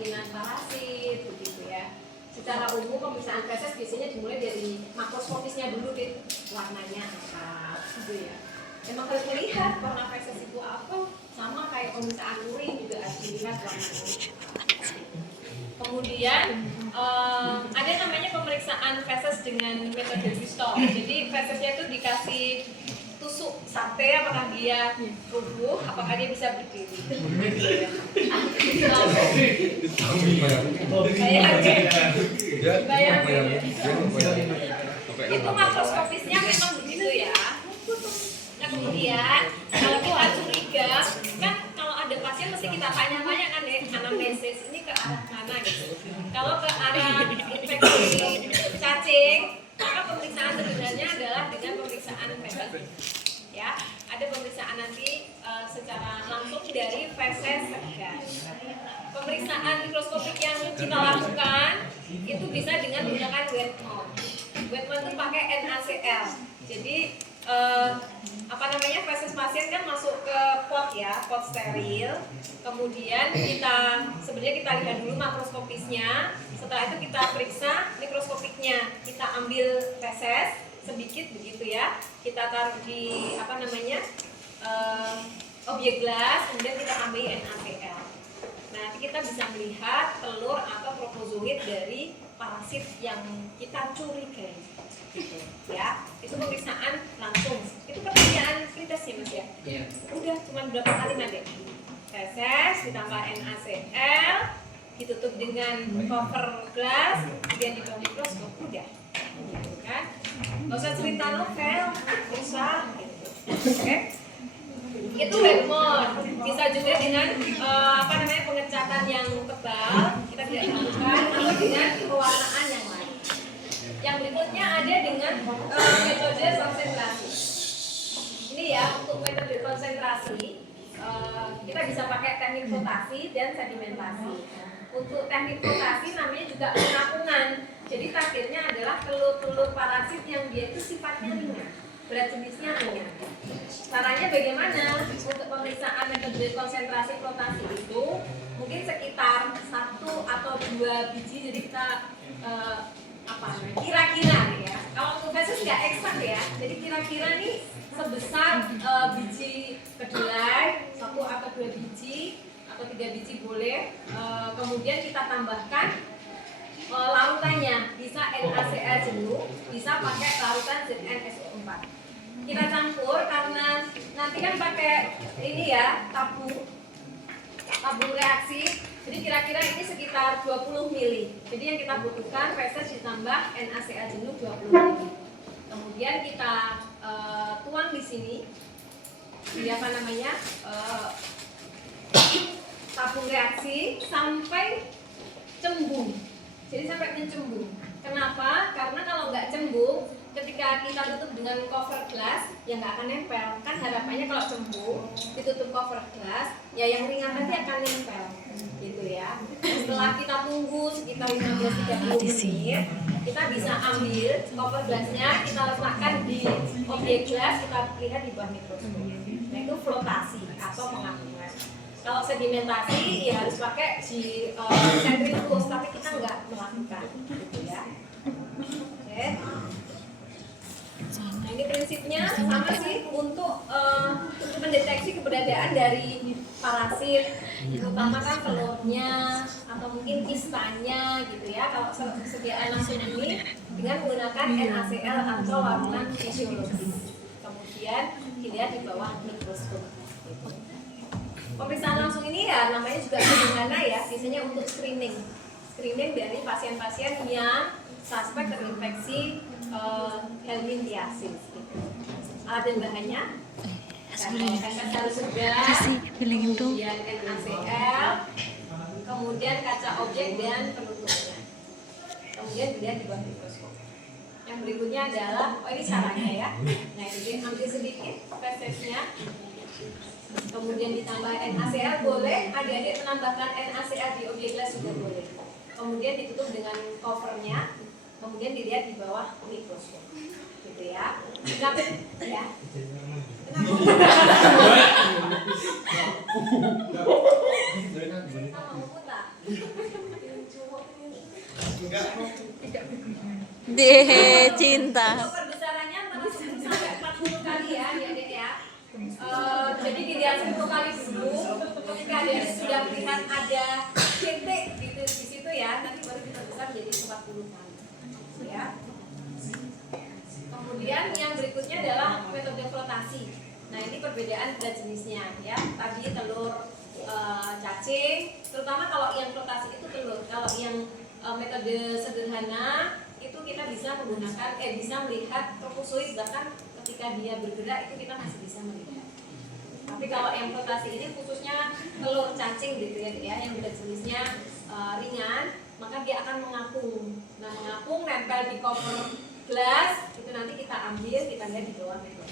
kemungkinan parasit begitu ya. Secara umum pemeriksaan feses biasanya dimulai dari makroskopisnya dulu deh, warnanya apa gitu ya. Memang harus melihat warna feses itu apa, sama kayak pemeriksaan urin juga harus dilihat warnanya. Kemudian ada namanya pemeriksaan feses dengan metode Bristol. Jadi fesesnya itu dikasih tusuk sate, apakah dia rubuh, apakah dia bisa berdiri. Itu makroskopisnya memang begitu ya. Nah kemudian kalau kita curiga, kan kalau ada pasien mesti kita tanya-tanya kan deh, anamnesis ini ke arah mana gitu. Kalau ke arah infeksi cacing, maka pemeriksaan sebenarnya adalah dengan pemeriksaan feses. Ya, ada pemeriksaan nanti secara langsung dari feses segar. Pemeriksaan mikroskopik yang kita lakukan itu bisa dengan menggunakan Wetmore. Wetmore itu pakai NaCl. Jadi feses pasien kan masuk ke pot ya, pot steril. Kemudian sebenarnya kita lihat dulu makroskopisnya. Setelah itu kita periksa mikroskopiknya. Kita ambil feses sedikit begitu ya. Kita taruh di objek gelas, kemudian kita tambahi NaCl. Nah, nanti kita bisa melihat telur atau propozoid dari parasit yang kita curigai. Gitu, ya. Itu pemeriksaan langsung. Itu pertanyaan kritis sih Mas ya. Iya. Udah cuma berapa kalimat deh. Feses ditambah NaCl, ditutup dengan cover gelas, kemudian di bawah mikroskop udah. Gitu kan? Gak usah cerita novel, usah gitu. Oke? Itu Wetmore. Bisa juga dengan pengecatan yang tebal, kita tidak lakukan, atau dengan pewarnaan yang lain. Yang berikutnya ada dengan metode konsentrasi. Ini ya, untuk metode konsentrasi kita bisa pakai teknik flotasi dan sedimentasi. Untuk teknik flotasi namanya juga penampungan. Jadi targetnya adalah telur-telur parasit yang dia itu sifatnya ringan, berat jenisnya ringan. Caranya bagaimana? Untuk pemeriksaan metode konsentrasi flotasi itu mungkin sekitar 1 atau 2 biji. Jadi kita kira-kira ya. Kalau untuk feses nggak eksak ya. Jadi kira-kira nih sebesar biji kedelai 1 atau 2 biji atau 3 biji boleh. Kemudian kita tambahkan larutannya, bisa NaCl jenuh, bisa pakai larutan ZnSO4. Kita campur karena nanti kan pakai ini ya, tabung reaksi. Jadi kira-kira ini sekitar 20 mili. Jadi yang kita butuhkan feses ditambah NaCl jenuh 20 mili. Kemudian kita tuang di sini. Di tabung reaksi sampai cembung. Jadi sampai mencembung. Kenapa? Karena kalau nggak cembung, ketika kita tutup dengan cover gelas, ya nggak akan nempel. Kan harapannya kalau cembung, ditutup cover gelas, ya yang ringan tadi akan nempel, gitu ya. Setelah kita tunggu sekitar 15-30 menit, kita bisa ambil cover gelasnya, kita letakkan di objek gelas, kita lihat di bawah mikroskop. Nah itu flotasi atau pengampungan. Kalau sedimentasi ya harus pakai di sentrifuge, tapi kita nggak melakukan, gitu ya. Oke. Nah ini prinsipnya sama sih untuk mendeteksi keberadaan dari parasit, terutama kan telurnya atau mungkin kistanya, gitu ya. Kalau sediaan langsung ini dengan menggunakan NaCl atau larutan fisiologis. Kemudian dilihat di bawah mikroskop. Pemeriksaan langsung ini ya namanya juga sederhana ya, biasanya untuk screening dari pasien-pasien yang suspek terinfeksi helminthiasis. Alat dan bahannya kaca segar, kemudian NaCl, kemudian kaca objek dan penutupnya. Kemudian dilihat di bawah mikroskop. Yang berikutnya adalah, ini caranya ya. Nah ini ambil sedikit fesesnya. Kemudian ditambah NaCl boleh, adik-adik menambahkan NaCl di objek gelas juga boleh. Kemudian ditutup dengan covernya, kemudian dilihat di bawah mikroskop, gitu ya. Kenapa? Ya. Kenapa? Deh, cinta. Untuk perbesarannya antara 10 sampai 40 kali ya, adik-adik ya. Jadi dilihat 10 kali dulu. Ketika adik sudah melihat ada titik gitu di situ ya, nanti baru diperbesar jadi 40 kali. Ya. Kemudian yang berikutnya adalah metode flotasi. Nah, ini perbedaan berat jenisnya ya. Tadi telur cacing, terutama kalau yang flotasi itu telur. Kalau yang metode sederhana itu kita bisa menggunakan bisa melihat tropozoid, bahkan ketika dia bergerak itu kita masih bisa melihat. Tapi kalau yang flotasi ini khususnya telur cacing gitu ya, yang berat jenisnya ringan, maka dia akan mengapung. Nah, mengapung nempel di cover gelas, itu nanti kita ambil, kita lihat di bawah itu.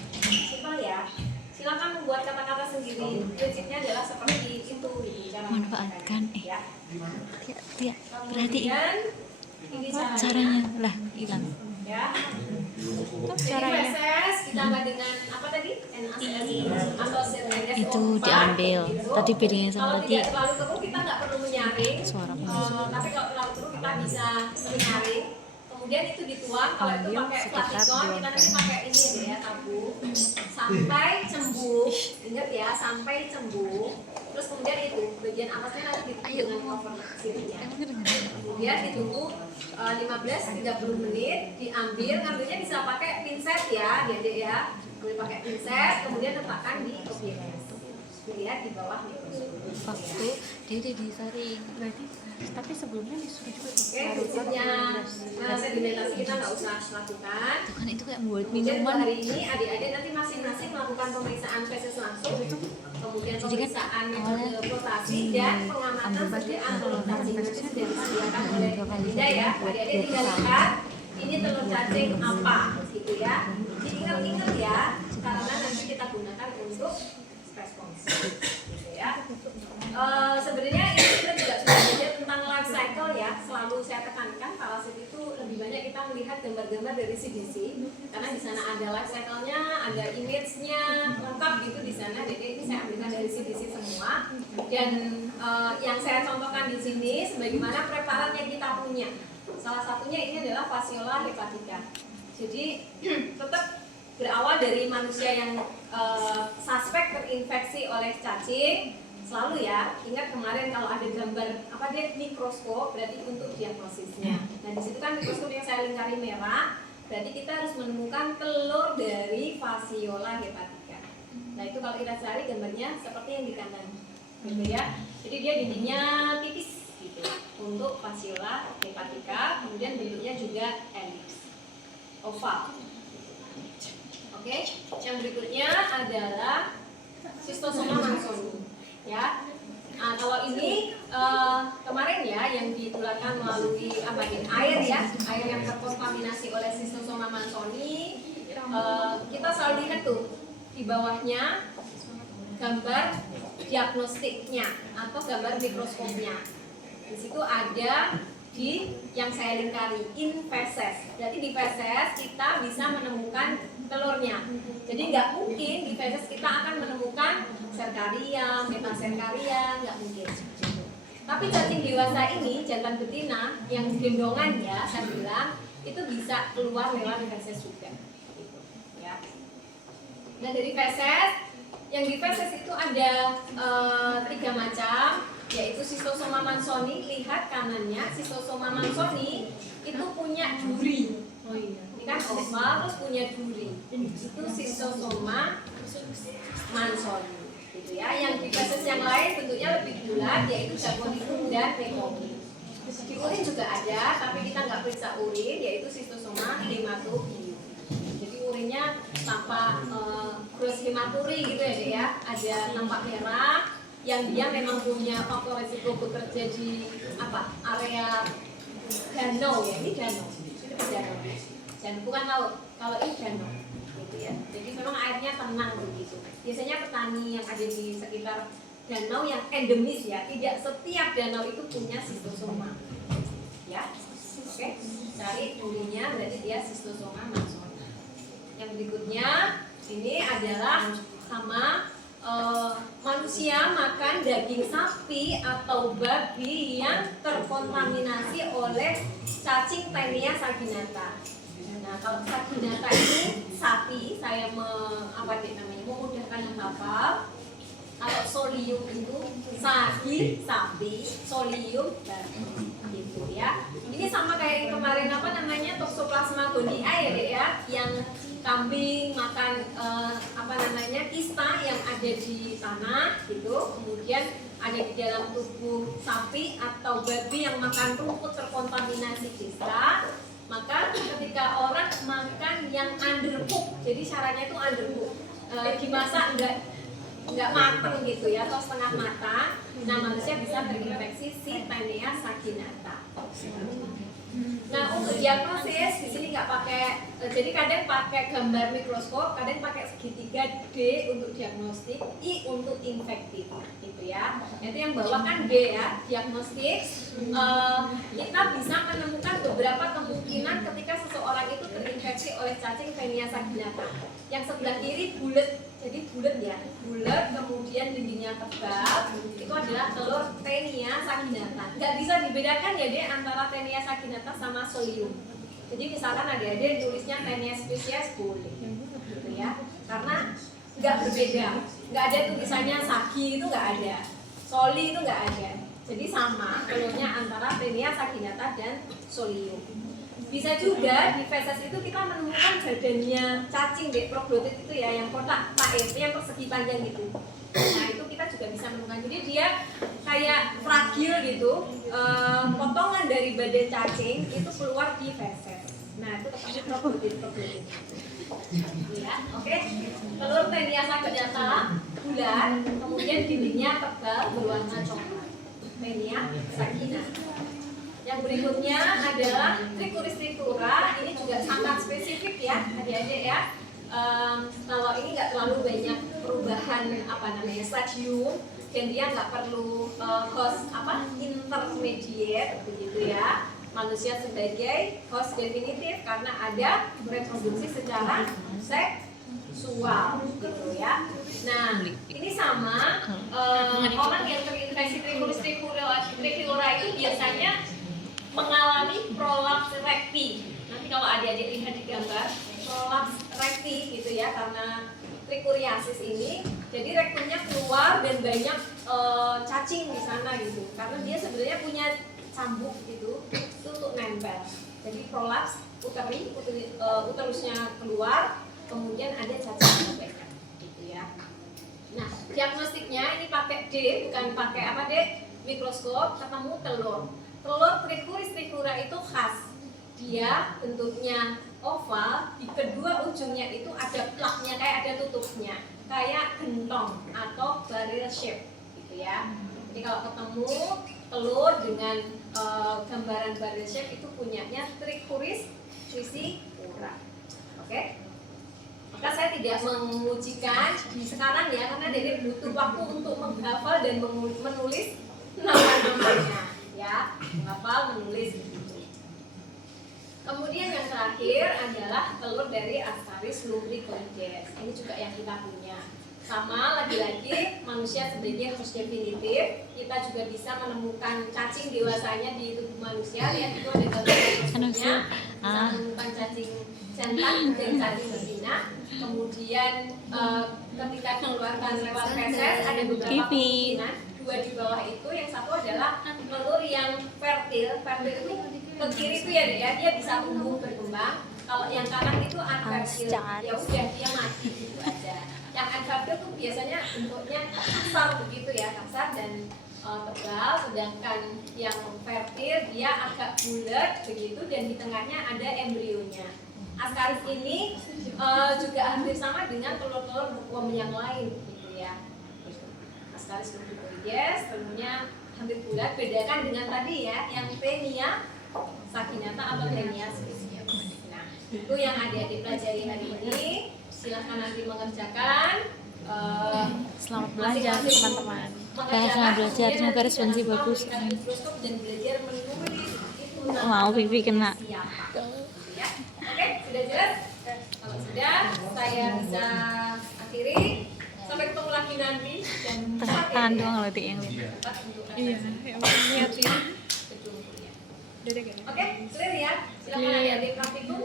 Simpel ya. Silakan membuat kata-kata sendiri. Prinsipnya adalah seperti itu cara Manfaatkan ya. Tia, perhatiin Ini caranya lah hilang. Ya. Jadi Caranya feses ditambah dengan apa tadi? NaCl atau CaSO4 itu diambil. gitu. Tadi piringnya sama Kalau tadi tidak terlalu keruh kita nggak perlu menyaring. suara Tapi kalau terlalu keruh kita bisa menyaring. Kemudian itu dituang. Kalau itu pakai platikon, kita nanti pakai ini ya tabung sampai cembung. Ingat ya, sampai cembung. Terus kemudian itu bagian atasnya nanti ditutup dengan cover siripnya. Kemudian ditunggu 15-30 menit, ngambilnya bisa pakai pinset ya, adik ya. Boleh pakai pinset, kemudian letakkan di objek. Lihat di bawah mikroskop. waktu dia udah disaring berarti, tapi sebelumnya disuruh juga Oke, prinsipnya sedimentasi kita nggak usah lakukan. itu kan itu kayak buat Kemudian minuman. hari ini adik-adik nanti masing-masing melakukan pemeriksaan feses langsung, kemudian pemeriksaan metode flotasi dan pengamatan sediaan telur cacing. Nanti sudah disediakan oleh Linda ya. Adik-adik tinggal lihat ini telur cacing apa, gitu ya. Jadi ingat-ingat ya, karena nanti kita gunakan untuk respons, gitu ya. Sebenarnya ini kita juga sudah belajar tentang life cycle ya. Selalu saya tekankan parasit itu lebih banyak kita melihat gambar-gambar dari CDC, karena di sana ada life cycle-nya, ada image-nya lengkap gitu di sana. Jadi ini saya ambilkan dari CDC semua. Dan yang saya contohkan di sini sebagaimana preparat yang kita punya. Salah satunya ini adalah Fasciola hepatica. Jadi tetap berawal dari manusia yang suspek terinfeksi oleh cacing. Selalu ya, ingat kemarin kalau ada gambar apa dia mikroskop, berarti untuk diagnosisnya. Nah di situ kan mikroskop yang saya lingkari merah, berarti kita harus menemukan telur dari Fasciola hepatica. Nah itu kalau kita cari gambarnya seperti yang di kanan, gitu ya. Jadi dia dindingnya tipis gitu untuk Fasciola hepatica, kemudian bentuknya juga elips, oval. Oke, yang berikutnya adalah Schistosoma mansoni. Ya, nah, kalau ini kemarin ya yang ditularkan melalui air ya, air yang terkontaminasi oleh Schistosoma mansoni. Kita selalu lihat tuh di bawahnya gambar diagnostiknya atau gambar mikroskopnya. Di situ ada di yang saya lingkari in feces. Jadi di feces kita bisa menemukan telurnya. Jadi nggak mungkin di feces kita akan menemukan serkaria, metaserkaria, nggak mungkin. Tapi cacing dewasa ini, jantan betina yang gendongan ya, saya bilang itu bisa keluar lewat feces juga. Gitu, ya. Dan dari feces, yang di feces itu ada 3 macam, yaitu Schistosoma mansoni. Lihat kanannya, Schistosoma mansoni itu punya duri. Oh iya. Ini kan oval terus punya duri. Itu Schistosoma mansoni. Gitu ya. Yang di feces yang lain bentuknya lebih bulat, yaitu Chaconium dan Meconium. Di urin juga ada, tapi kita nggak periksa urin, yaitu Schistosoma hematobium. Jadi urinnya tanpa gross hematuri gitu ya, Dek, ya. Ada nampak merah, yang dia memang punya faktor resiko bekerja di area danau ya, ini danau, dan bukan laut, kalau ini danau, gitu ya. Jadi memang airnya tenang begitu. Biasanya petani yang ada di sekitar danau yang endemis ya, tidak setiap danau itu punya Schistosoma, ya. Oke, cari durinya berarti dia Schistosoma mansoni. Yang berikutnya ini adalah sama manusia makan daging sapi atau babi yang terkontaminasi oleh cacing Taenia saginata. Nah, kalau saginata ini sapi, saya memudahkan menghafal. Kalau solium itu sapi, solium babi, gitu ya. Ini sama kayak yang kemarin Toxoplasma gondii ya Dek ya, yang kambing makan kista yang ada di tanah gitu, kemudian ada di dalam tubuh sapi atau babi yang makan rumput terkontaminasi kista. Maka ketika orang makan yang undercook, jadi syaratnya itu undercook, dimasak enggak matang gitu ya, atau setengah matang, nah manusia bisa terinfeksi si Taenia saginata. Nah, untuk diagnosis di sini nggak pakai, jadi kadang pakai gambar mikroskop, kadang pakai segitiga D untuk diagnostik, I untuk infektif, gitu ya. Itu yang bawah kan D ya, diagnostik. Kita bisa menemukan beberapa kemungkinan ketika seseorang itu terinfeksi oleh cacing Taenia saginata. Yang sebelah kiri bulat, jadi bulat ya, bulat, kemudian dindingnya tebal, itu adalah telur Taenia saginata. Nggak bisa dibedakan ya deh antara Taenia saginata sama solium. Jadi misalkan adik-adik tulisnya Taenia spesies boleh, gitu ya, karena nggak berbeda, nggak ada tulisannya sagi itu nggak ada, soli itu nggak ada. Jadi sama telurnya antara Taenia saginata dan solium. Bisa juga di feses itu kita menemukan badannya cacing deh, proglotit itu ya, yang kotak yang persegi panjang gitu. Nah itu kita juga bisa menemukan. Jadi dia kayak fragil gitu, potongan dari badan cacing itu keluar di feses. Nah itu tetap proglotit. Ya, oke. Telur Taenia saginata bulat, kemudian dindingnya tebal berwarna coklat. Taenia saginata. Yang berikutnya adalah Trichuris trichura. Ini juga sangat spesifik ya adik-adik ya. Kalau ini nggak terlalu banyak perubahan stadium, dan dia nggak perlu host intermediate begitu ya. Manusia sebagai host definitif karena ada reproduksi secara seksual gitu ya. Nah ini sama orang yang terinfeksi Trichuris trichura itu biasanya mengalami prolaps recti. Nanti kalau adik-adik lihat di gambar prolaps recti gitu ya, karena trichuriasis ini, jadi rektumnya keluar dan banyak cacing di sana gitu, karena dia sebenarnya punya cambuk gitu itu untuk nempel. Jadi prolaps uterusnya keluar, kemudian ada cacing banyak gitu ya. Nah diagnostiknya ini pakai D, bukan pakai mikroskop, ketemu telur. Telur Trichuris trichura itu khas, dia bentuknya oval, di kedua ujungnya itu ada plaknya, kayak ada tutupnya, kayak gentong atau barrel shape gitu ya. Jadi kalau ketemu telur dengan gambaran barrel shape itu punyanya Trichuris trichura. Oke? Maka saya tidak mengujikan di sekarang ya, karena Dede butuh waktu untuk menghafal dan menulis nama-namanya. Ya, menghafal, menulis gitu. Kemudian yang terakhir adalah telur dari Ascaris lubricoides. Ini juga yang kita punya. Sama lagi-lagi manusia sebagai host definitif, kita juga bisa menemukan cacing dewasanya di tubuh manusia. Lihat itu ada gambarnya. Bisa menemukan cacing jantan dan cacing betina. Kemudian ketika dikeluarkan lewat feses ada beberapa kemungkinan. Dua di bawah itu, yang satu adalah telur yang fertil itu ke kiri itu ya dia bisa tumbuh berkembang. Kalau yang kanan itu unfertil, ya udah dia mati gitu aja. Yang unfertil tuh biasanya bentuknya kasar begitu ya, kasar dan tebal, sedangkan yang fertil dia agak bulat begitu dan di tengahnya ada embrionya. Ascaris ini juga hampir sama dengan telur-telur bookworm yang lain gitu ya. Ascaris lubricoides telurnya hampir bulat, bedakan dengan tadi ya yang Taenia saginata atau Taenia spesies. Nah, itu yang adik-adik pelajari hari ini. Silahkan nanti mengerjakan. Selamat belajar teman-teman. Selamat belajar, semoga responsi bagus. Dan belajar menulis itu. Mau pipi kena. Ya. Oke, sudah jelas? Kalau sudah, saya bisa akhiri. Sampai ketemu lagi. lagi nanti dan Tahan doang loh Dik yang lihat. Iya, yang niat ya. Betul ya. Udah deh kayaknya. Oke, clear ya. Silakan adik-adik praktikum